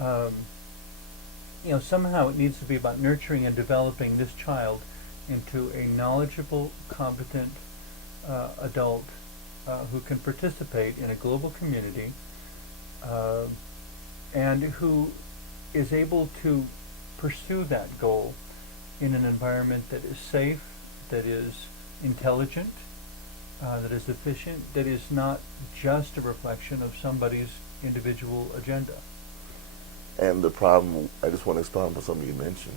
Um, somehow it needs to be about nurturing and developing this child into a knowledgeable, competent adult who can participate in a global community uh, and who is able to pursue that goal in an environment that is safe, that is intelligent, that is efficient, that is not just a reflection of somebody's individual agenda. And the problem, I just want to expound on something you mentioned.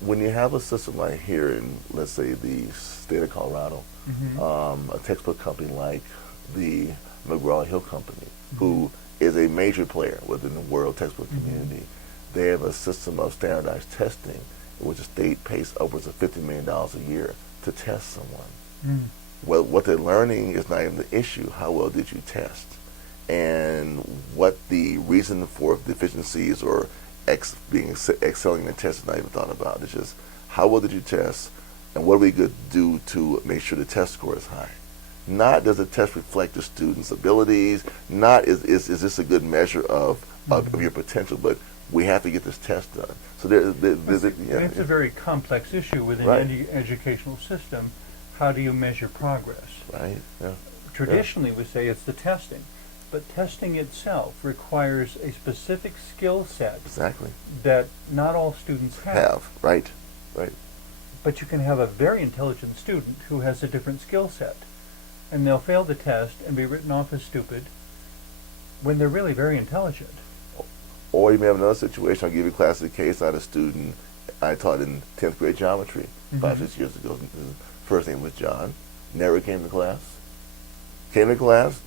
When you have a system like here in, let's say, the state of Colorado, a textbook company like the McGraw-Hill Company, who is a major player within the world textbook community, they have a system of standardized testing in which the state pays upwards of $50 million a year to test someone. Well, what they're learning is not even the issue. How well did you test? And what the reason for deficiencies or excelling in the test is not even thought about. It's just how well did you test, and what are we going to do to make sure the test score is high? Not does the test reflect the student's abilities, not is this a good measure of your potential, but we have to get this test done. So it's a very complex issue within any educational system. How do you measure progress? Right. Yeah. Traditionally, we say it's the testing. But testing itself requires a specific skill set that not all students have. Right. But you can have a very intelligent student who has a different skill set, and they'll fail the test and be written off as stupid when they're really very intelligent. Or you may have another situation. I'll give you a classic case. I had a student I taught in 10th grade geometry 5-6 years ago. His first name was John. Never came to class. Came to class,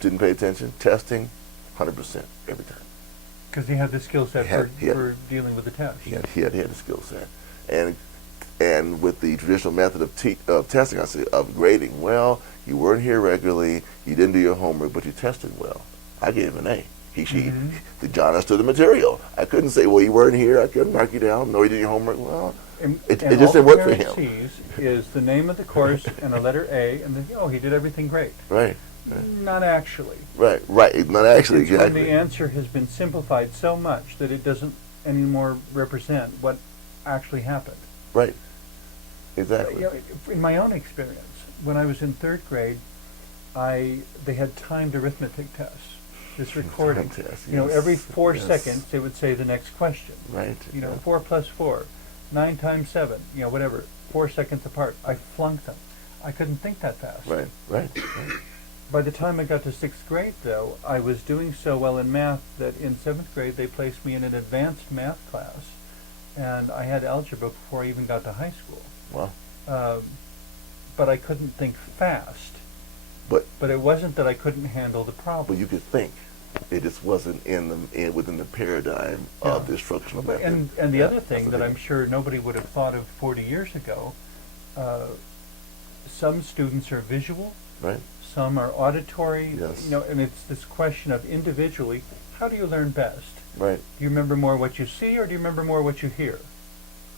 didn't pay attention. Testing, 100% every time. Because he had the skill set for dealing with the test. He had the skill set. And with the traditional method of testing, I say, of grading, well, you weren't here regularly, you didn't do your homework, but you tested well. I gave an A. The John understood the material. I couldn't say, well, you weren't here, I couldn't mark you down, no, you did your homework. Well, it just didn't work for him. All the parent sees is the name of the course and a letter A, and then, he did everything great. Right. Not actually. Right. Not actually, it's exactly. When the answer has been simplified so much that it doesn't anymore represent what actually happened. Right. Exactly. In my own experience, when I was in 3rd grade, they had timed arithmetic tests. This recording. Test, every 4 seconds they would say the next question. Right. 4 plus 4, 9 times 7, whatever, 4 seconds apart. I flunked them. I couldn't think that fast. Right. By the time I got to 6th grade, though, I was doing so well in math that in 7th grade they placed me in an advanced math class, and I had algebra before I even got to high school. Wow. But I couldn't think fast. But it wasn't that I couldn't handle the problem. But you could think. It just wasn't within the paradigm of the instructional method. And the other thing that I'm sure nobody would have thought of 40 years ago, some students are visual. Right. Some are auditory. Yes. And it's this question of individually, how do you learn best? Right. Do you remember more what you see, or do you remember more what you hear?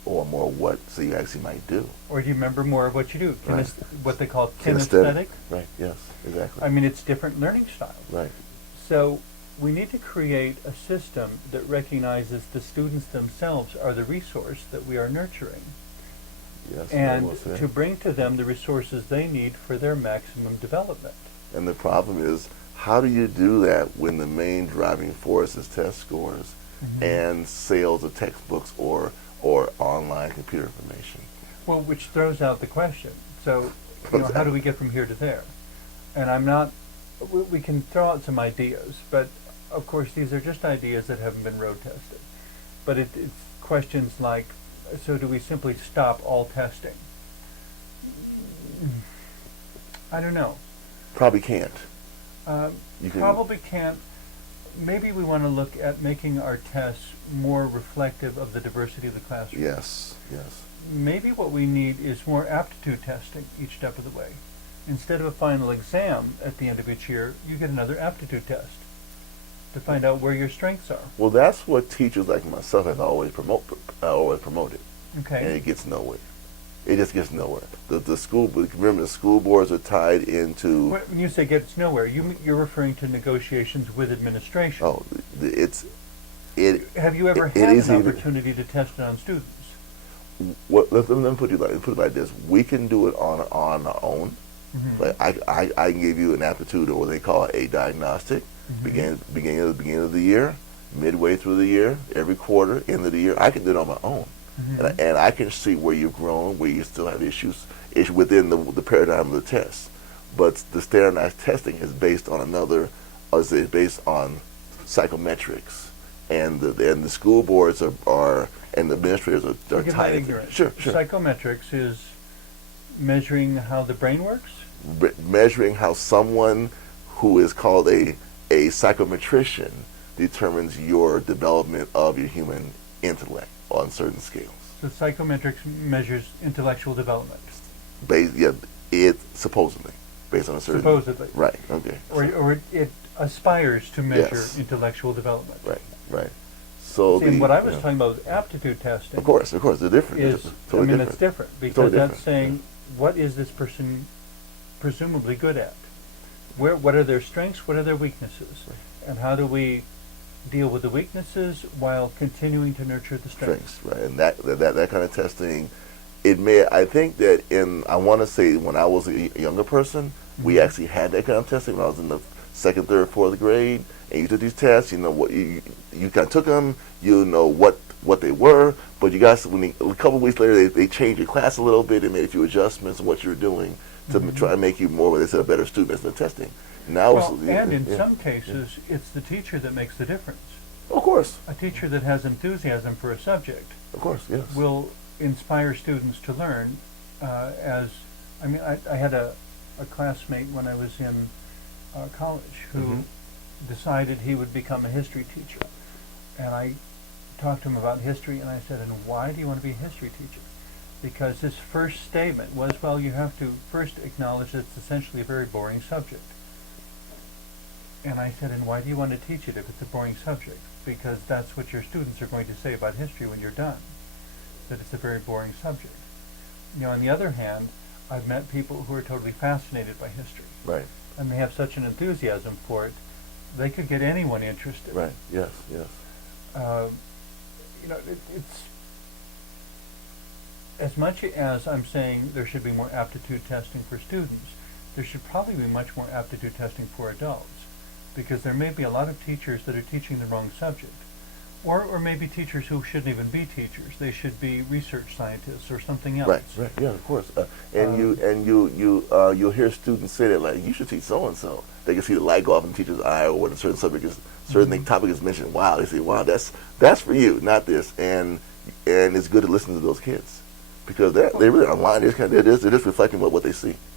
Or more what you actually might do. Or do you remember more of what you do? Right. What they call kinesthetic. Right, yes, exactly. I mean, it's different learning styles. Right. So we need to create a system that recognizes the students themselves are the resource that we are nurturing. Yes, and to bring to them the resources they need for their maximum development. And the problem is, how do you do that when the main driving force is test scores and sales of textbooks or online computer information? Well, which throws out the question. So, how do we get from here to there? And we can throw out some ideas, but of course these are just ideas that haven't been road tested. But it's questions like, so do we simply stop all testing? I don't know. Probably can't. Probably can't. Maybe we want to look at making our tests more reflective of the diversity of the classroom. Yes. Maybe what we need is more aptitude testing each step of the way. Instead of a final exam at the end of each year, you get another aptitude test to find out where your strengths are. Well, that's what teachers like myself have always promoted. Okay. And it gets nowhere. It just gets nowhere. Remember, the school boards are tied into. When you say gets nowhere, you're referring to negotiations with administration. Oh, Have you ever it had is an even- opportunity to test it on students? let me put it like this: we can do it on our own. Mm-hmm. Like I can give you an aptitude, or what they call a diagnostic, Mm-hmm. beginning of the year, midway through the year, every quarter, end of the year. I can do it on my own, Mm-hmm. and I can see where you've grown, where you still have issues within the paradigm of the test. But the standardized testing is based on is based on psychometrics, and the school boards are and the administrators are Forgive my tied into. ignorance. Sure. Psychometrics is measuring how the brain works? Measuring how someone who is called a psychometrician determines your development of your human intellect on certain scales. So psychometrics measures intellectual development. It supposedly based on a certain Supposedly. right. Okay. Or it aspires to measure Yes. intellectual development. Right. So See, and what I was talking about with aptitude testing of course, they're different. is, They're totally different. it's different because Totally that's different, saying, what is this person presumably good at? What are their strengths? What are their weaknesses? And how do we deal with the weaknesses while continuing to nurture the strengths? Right, and that kind of testing, I think that I want to say when I was a younger person, we Mhm. actually had that kind of testing when I was in the second, third, fourth grade, and you took these tests. You know what you kind of took them. You know what they were, but you guys a couple of weeks later they changed your class a little bit and made a few adjustments in what you were doing to try and make you more, what they said, a better student in the testing. Now, Well, and in some cases, it's the teacher that makes the difference. of course, A teacher that has enthusiasm for a subject yes, will inspire students to learn. I had a classmate when I was in college who Mhm. decided he would become a history teacher. And I talked to him about history, and I said, and why do you want to be a history teacher? Because his first statement was, well, you have to first acknowledge that it's essentially a very boring subject. And I said, and why do you want to teach it if it's a boring subject? Because that's what your students are going to say about history when you're done, that it's a very boring subject. On the other hand, I've met people who are totally fascinated by history, right, and they have such an enthusiasm for it, they could get anyone interested. right, yes. It's as much as I'm saying there should be more aptitude testing for students, there should probably be much more aptitude testing for adults, because there may be a lot of teachers that are teaching the wrong subject, or maybe teachers who shouldn't even be teachers. They should be research scientists or something else. Right, yeah, of course. You'll hear students say that, like, you should teach so and so. They can see the light go off in the teacher's eye, or when a certain topic is mentioned. Wow, they say, wow, that's for you, not this. And it's good to listen to those kids because they really are online. They're just reflecting what they see.